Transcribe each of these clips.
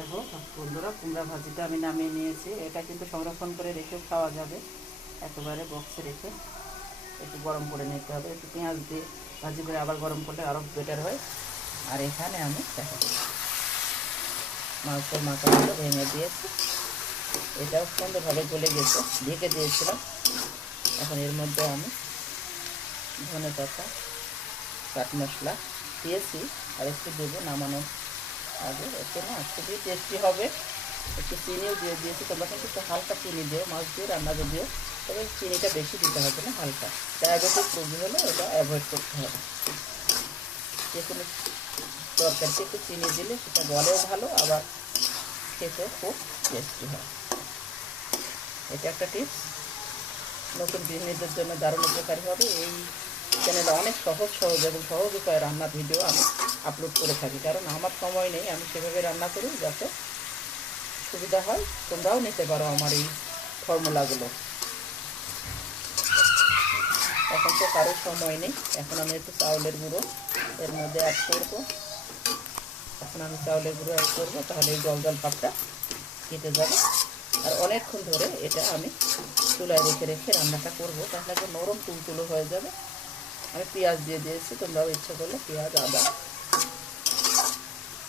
দেখো বন্ধুরা, কুমড়া ভাজিটা আমি নামিয়ে নিয়েছি। এটা কিন্তু সংরক্ষণ করে রেখেও খাওয়া যাবে। একেবারে বক্সে রেখে একটু গরম করে নিতে হবে। একটু পেঁয়াজ দিয়ে ভাজি করে আবার গরম করলে আরও বেটার হয়। আর এখানে আমি দেখো মাংসের মাথাগুলো ভেঙে দিয়েছি। এটাও সুন্দরভাবে গলে গেছে, ঢেকে দিয়েছিলাম। এখন এর মধ্যে আমি ধনে পাতা চাট মশলা দিয়েছি, আর একটু দেবো নামানোর আগে এতে না? খুবই টেস্টি হবে। একটু চিনিও দিয়ে দিয়েছি। তোমরা কিন্তু একটু হালকা চিনি দিও, মাছ দিয়ে, রান্না যদিও তবে চিনিটা বেশি দিতে হবে না, হালকা। ডায়াবেটিস রোগী হলে এটা অ্যাভয়েড করতে হবে। যে কোনো তরকারিতে একটু চিনি দিলে সেটা গলেও ভালো, আবার খেতেও খুব টেস্টি হয়। এটা একটা টিপস নতুন গৃহিণীদের জন্য দারুণ উপকারী হবে। এই চ্যানেলে অনেক সহজ সহজ এবং সহজ উপায়ে রান্নার ভিডিও আমি আপলোড করে থাকি। কারণ আমার সময় নেই, আমি সেভাবে রান্না করি যাতে সুবিধা হয়। তোমরাও নিতে পারো আমার এই ফর্মুলাগুলো। এখন তো কারোর সময় নেই। এখন আমি একটু চাউলের গুঁড়ো এর মধ্যে অ্যাড করব। এখন আমি চাউলের গুঁড়ো অ্যাড করব, তাহলে এই জল জল ভাবটা কেটে যাবে। আর অনেকক্ষণ ধরে এটা আমি চুলায় রেখে রেখে রান্নাটা করব, তাহলে নরম তুলতুলো হয়ে যাবে। আমি পেঁয়াজ দিয়ে দিয়েছি, তোমরাও ইচ্ছা করলে পেঁয়াজ, আদা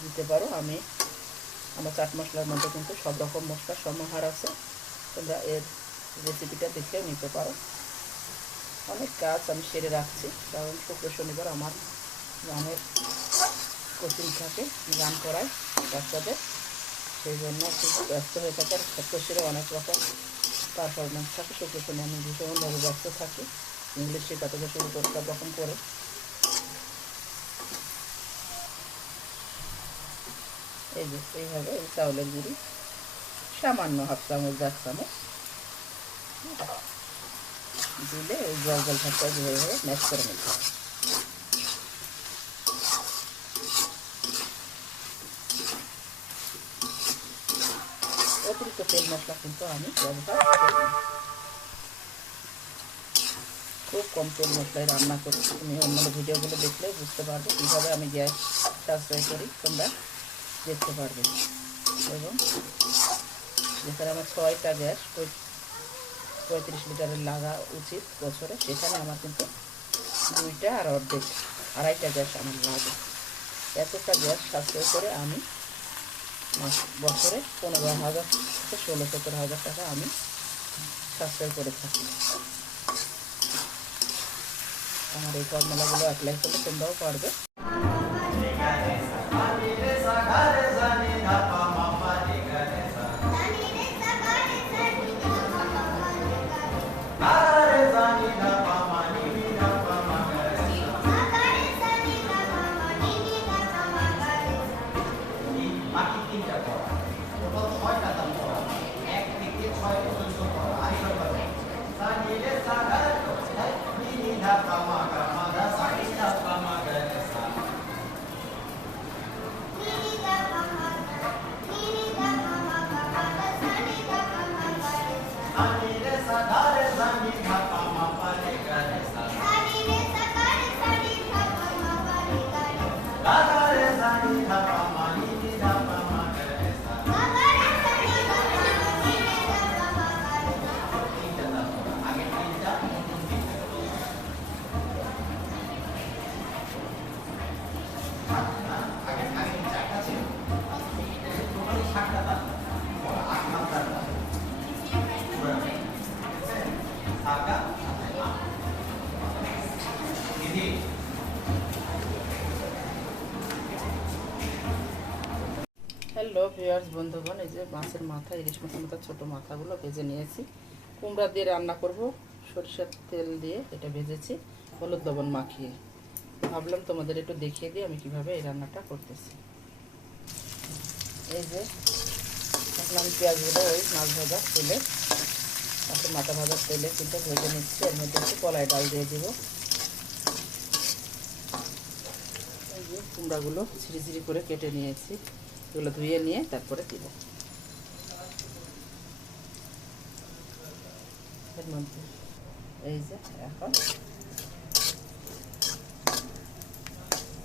দিতে পারো। আমি আমার চাট মশলার মধ্যে কিন্তু সব রকম মশলার সমাহার আছে। তোমরা এর রেসিপিটা দেখেও নিতে পারো। অনেক কাজ আমি সেরে রাখছি, কারণ শুক্র শনিবার আমার গানের কোচিং থাকে গান করায় বাচ্চাদের। সেই জন্য খুব ব্যস্ত হয়ে থাকে, আর সেরে অনেক রকম পারফরমেন্স থাকে। শুক্র শনি আমি ভীষণভাবে ব্যস্ত থাকি। ইংলিশ শেখা থেকে শুরু করে সব রকম করে। এই যে এইভাবে এই চাউলের গুঁড়ি। সামান্য হাফ চামচ এক চামচ। দিলে ওই জল জল ভাতটা যেভাবে ম্যাশ করে নিতে হবে। অতিরিক্ত তেল মশলা কিন্তু আমি ব্যবহার খুব কম তেল মশলায় রান্না করি তুমি অন্য ভিডিওগুলো দেখলে বুঝতে পারবে কীভাবে আমি গ্যাস সাশ্রয় করি। তোমরা দেখতে পারবে এবং যেখানে আমার ছয়টা গ্যাস পঁয়ত্রিশ লিটারের লাগা উচিত বছরে। সেখানে আমার কিন্তু দুইটা আর অর্ধেক, আড়াইটা গ্যাস আমার লাগে। এতটা গ্যাস সাশ্রয় করে আমি মাস, বছরে পনেরো হাজার থেকে ষোলো সতেরো হাজার টাকা আমি সাশ্রয় করে থাকি। আমার এই ফর্মুলাগুলো অ্যাপ্লাই করলে তোমরাও পারবে। হ্যালো ভিউয়ার্স বন্ধুগণ, এই যে মাছের মাথা ইলিশ মাছের মাথা ছোটো মাথাগুলো ভেজে নিয়েছি। কুমড়া দিয়ে রান্না করব, সরিষার তেল দিয়ে এটা ভেজেছি, হলুদ লবণ মাখিয়ে। ভাবলাম তোমাদের একটু দেখিয়ে দিই আমি কীভাবে এই রান্নাটা করতেছি। এই যে এখন আমি পেঁয়াজগুলো ওই মাছ ভাজা তেলে, মাছের মাথা ভাজার তেলে কিন্তু ভেজে নিচ্ছি। এর মধ্যে একটু কলাই ডাল দিয়ে দেবো। কুমড়াগুলো ঝিরি ঝিরি করে কেটে নিয়েছি। এগুলো ধুয়ে নিয়ে তারপরে দিব এই যে এখন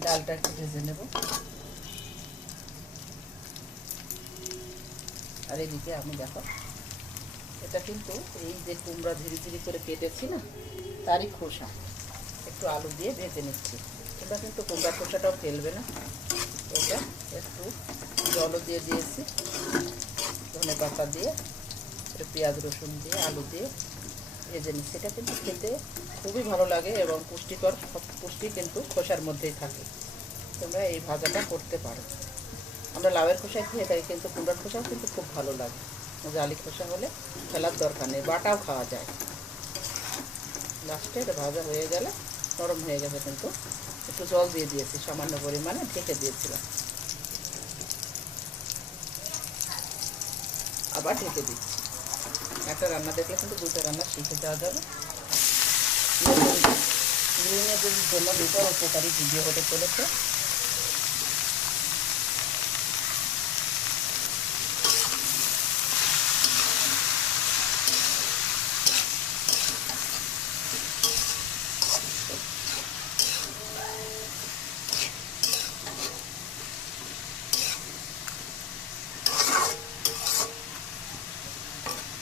ডালটা একটু ভেজে নেব আর এদিকে আমি দেখো এটা কিন্তু এই যে কুমড়া ধীরে ধীরে করে কেটেছি না তারই খোসা একটু আলু দিয়ে ভেজে নিচ্ছি তোমরা কিন্তু কুমড়া খোসাটাও ফেলবে না এটা একটু জলও দিয়ে দিয়েছি। ধনে পাতা দিয়ে পেঁয়াজ রসুন দিয়ে, আলু দিয়ে ভেজে নিচ্ছি। এটা কিন্তু খেতে খুবই ভালো লাগে এবং পুষ্টিকর পুষ্টি কিন্তু খোসার মধ্যেই থাকে। তোমরা এই ভাজাটা করতে পারো। আমরা লাউয়ের খোসা খেয়ে থাকি, কিন্তু কুমড়ার খোসাও কিন্তু খুব ভালো লাগে। জালি খোসা হলে ফেলার দরকার নেই, বাটাও খাওয়া যায়। লাস্টে এটা ভাজা হয়ে গেলে, নরম হয়ে গেছে কিন্তু। একটু জল দিয়ে দিয়েছি, সামান্য পরিমাণে ঢেকে দিয়েছিলাম। আবার ঢেকে দিচ্ছি। একটা রান্না দেখলে কিন্তু দুটো রান্না শিখে যাওয়া যাবে। গ্রিনের জন্য দুটো উপকারী ভিডিও হতে চলেছে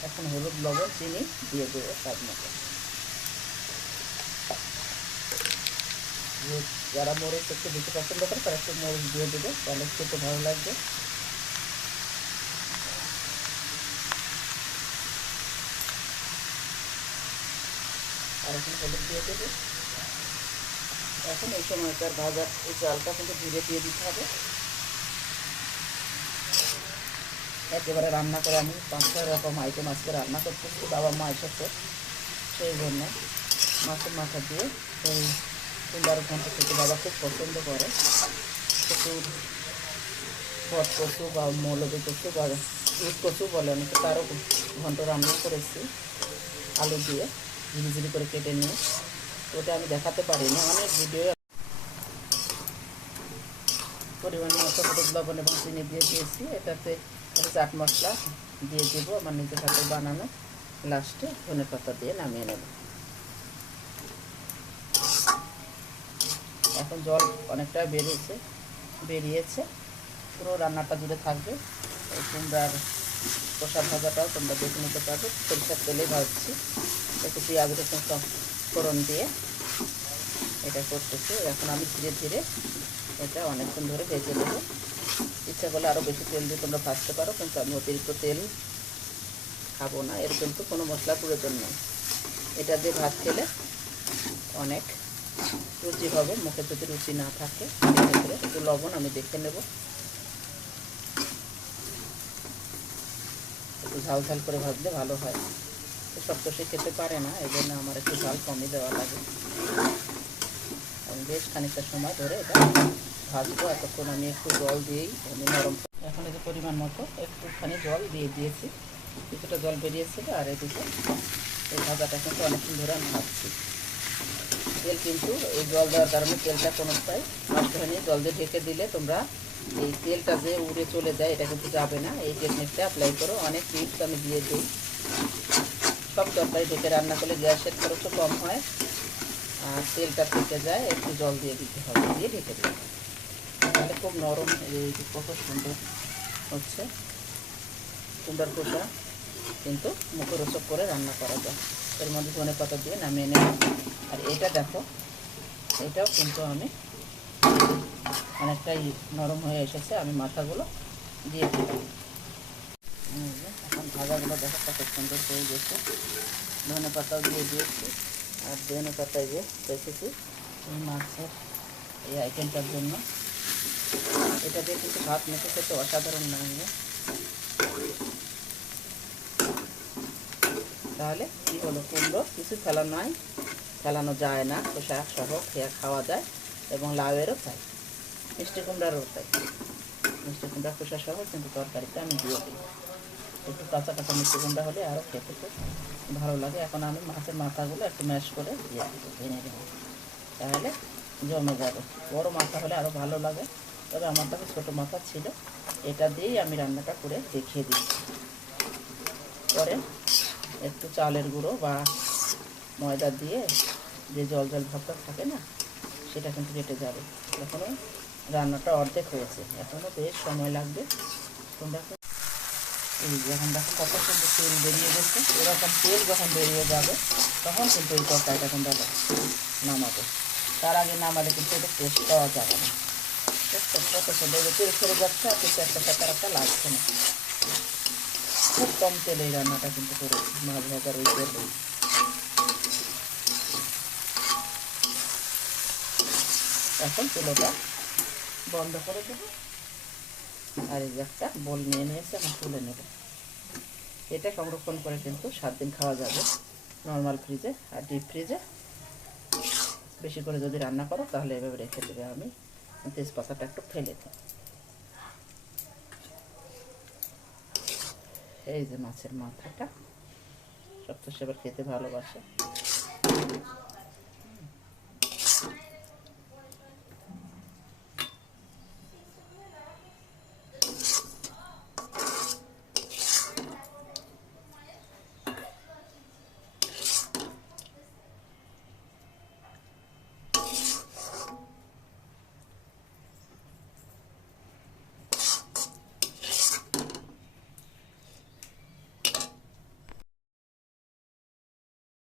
এখন হলুদ লবণ চিনি দিয়ে দেবো স্বাদ মতো যে যারা মরিচ একটু বেশি পছন্দ করে তারা একটু মরিচ দিয়ে দেবে, তাহলে খেতে ভালো লাগবে। আর এখন হলুদ দিয়ে দেবে। এখন এই সময়টার ভাজার এই চালটা কিন্তু ধীরে দিয়ে দিতে হবে। একেবারে রান্না করে আমি পাঁচ ছয় রকম আইটেম আজকে রান্না করতেছি, বাবা মা এসেছে, সেই জন্য মাছের মাথা দিয়ে এই কুমড়ার ঘণ্টা খেতে বাবা খুব পছন্দ করে। প্রচুর পট কচু বা মৌলবী কচু বা দুধ কচু বলে অনেকে, তারও ঘন্ট রান্না করেছি, আলু দিয়ে ঝিরি ঝিরি করে কেটে নিয়ে। ওটা আমি দেখাতে পারিনি, অনেক ভিডিও পরিমাণ মতো হলুদ লবণ এবং চিনি দিয়ে দিয়েছি। এটাতে চাট মশলা দিয়ে দেবো, আমার নিজের হাতে বানানো লাস্টে ধনে পাতা দিয়ে নামিয়ে নেব। এখন জল অনেকটা বেরিয়েছে বেরিয়েছে। পুরো রান্নাটা জুড়ে থাকবে। কুমড়ার কষা ভাজাটাও তোমরা দেখে নিতে পারবে। সরিষার তেলে ভাজছি। একটু পেঁয়াজ, রসুন ফোড়ন দিয়ে এটা করতেছি। এখন আমি ধীরে ধীরে এটা অনেকক্ষণ ধরে ভেজে নেব। ইচ্ছা করলে আরও বেশি তেল দিয়ে তোমরা ভাজতে পারো, কিন্তু আমি অতিরিক্ত তেল খাব না। এর কিন্তু কোনো মশলা প্রয়োজন নেই। এটা দিয়ে ভাত খেলে অনেক রুচি হবে। মুখে যদি রুচি না থাকে সেক্ষেত্রে একটু লবণ আমি দেখে নেব। একটু ঝাল ঝাল করে ভাজলে ভালো হয়। শক্ত সে খেতে পারে না, এই জন্য আমার একটু ঝাল কমই দেওয়া লাগে। আমি বেশ খানিকটা সময় ধরে এটা ভাজবো এতক্ষণ আমি একটু জল দিয়েই, আমি নরম এখন এই যে পরিমাণ মতো একটুখানি জল দিয়ে দিয়েছি। কিছুটা জল বেরিয়েছিল আর এদিকে এই ভাজাটা কিন্তু অনেকক্ষণ ধরে আমি ভাজছি। তেল কিন্তু এই জল দেওয়ার কারণে তেলটা কোনোটাই হয়নি। জল দিয়ে ঢেকে দিলে তোমরা এই তেলটা যে উড়ে চলে যায়, এটা কিন্তু যাবে না। এই টেকনিকটা অ্যাপ্লাই করো। অনেক টিপস আমি দিয়ে দিই। সব তরকারি ঢেকে রান্না করলে গ্যাসের খরচও কম হয়। আর তেলটা থেকে যায়, একটু জল দিয়ে দিতে হবে। দিয়ে ঢেকে দিতে হবে তাহলে খুব নরম এই কত সুন্দর হচ্ছে। কুমড়ার কষা কিন্তু মুখরোচক করে রান্না করা যায়। এর মধ্যে ধনে পাতা দিয়ে নামিয়ে নেব। আর এটা দেখো, এটাও কিন্তু আমি অনেকটাই নরম হয়ে এসেছে। আমি মাথাগুলো দিয়ে দিলাম। এখন ভাজাগুলো দেখো কত সুন্দর হয়ে গেছে। ধনে পাতাও দিয়ে দিয়েছি। আর ধনে পাতায় যে রেখেছি এই মাছের এই আইটেমটার জন্য এটা দিয়ে কিন্তু ভাত মেখে খেতে অসাধারণ লাগবে তাহলে কি হলো কুমড়ো? কিছু ফেলানো নয় ফেলানো যায় না। খোসা সহ খেয়ে খাওয়া যায় এবং লাউয়েরও তাই। মিষ্টি কুমড়ারও তাই। মিষ্টি কুমড়া, খোসা সহ কিন্তু তরকারিতে আমি দিয়ে দিই। একটু কাঁচা কাঁচা মিষ্টি কুমড়া হলে আরও খেতে খুব ভালো লাগে। এখন আমি মাছের মাথাগুলো একটু ম্যাশ করে দিয়ে দেবো ভেঙে দেবো তাহলে জমে যাবে। বড় মাথা হলে আরও ভালো লাগে। তবে আমার কাছে ছোটো মাথা ছিল। এটা দিয়েই আমি রান্নাটা করে দেখিয়ে দিচ্ছি। পরে একটু চালের গুঁড়ো বা ময়দা দিয়ে যে জল জল ভাবটা থাকে না, সেটা কিন্তু কেটে যাবে। এখনও রান্নাটা অর্ধেক হয়েছে। এখনও বেশ সময় লাগবে। তোমরা এই যখন দেখো কত সুন্দর তেল বেরিয়ে গেছে। এরকম তেল যখন বেরিয়ে যাবে, তখন কিন্তু এই তরকারিটা আবার নামাবে। তার আগে নামালে কিন্তু এটা টেস্ট পাওয়া যাবে না। একটা লাগছে না খুব কম তেলে রান্নাটা কিন্তু করে মাছ ভাজার ওই তেল এখন চুলোটা বন্ধ করে দেবো। আর এই একটা বল নিয়ে নিয়েছে এখন তুলে নেব এটা সংরক্ষণ করে কিন্তু সাত দিন খাওয়া যাবে। নর্মাল ফ্রিজে। আর ডিপ ফ্রিজে। বেশি করে যদি রান্না করো, তাহলে এভাবে রেখে দেবে আমি। তেজপাতাটা একটু ফেলে দিই এই যে মাছের মাথাটা সব তো সেবার খেতে ভালোবাসে